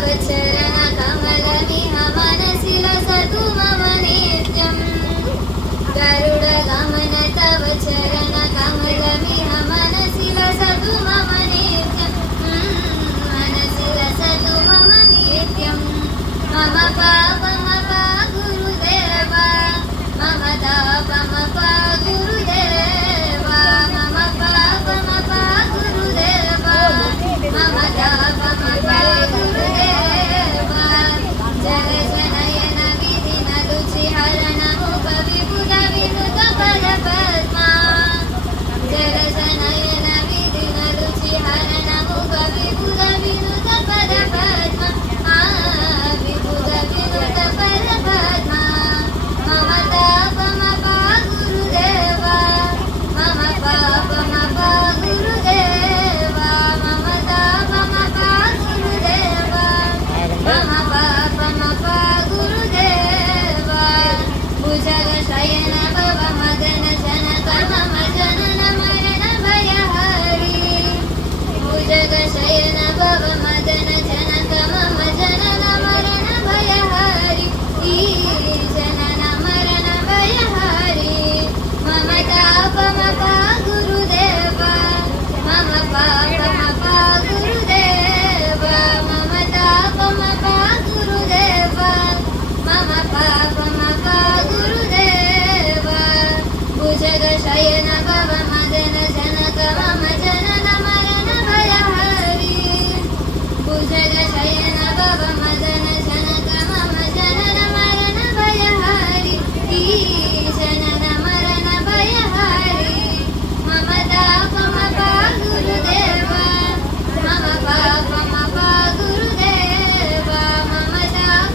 तव चरणकमलमिह मनसि लसतु मम नित्यम् गरुडगमन तव चरणकमलमिह मनसि लसतु मम नित्यम् मनसि लसतु मम नित्यम् मम पापमपा गुरुदेवा मम तापमपा गुरुदेवा मम पापमपा गुरुदेवा मम तापमपा गुरुदेवा जय जनयन विधिन रुचिहरण मुख विबुध विनुत पद पद्मा जय जनयन विधिन रुचिहरण मुख विबुध विनुत पद पद्मा विबुध विनुत पद पद्मा मम तापमपा गुरुदेवा मम पापमपा गुरुदेवा मम तापमपा गुरुदेवा मम पापमपा गुरुदेवा भुजगशयन भव मदन जनक मम जनन मरण भयहरि भुजगशयन भव मदन जनक मम जनन मरण भयहरि जनन मरण भयहरि मम तापमपा गुरुदेवा मम पापमपा गुरुदेवा मम तापमपा गुरुदेवा मम पापमपा गुरुदेवा भुजगशयन भव मदन जनक मम जनन मरण भयहरि भुजगशयन भव मदन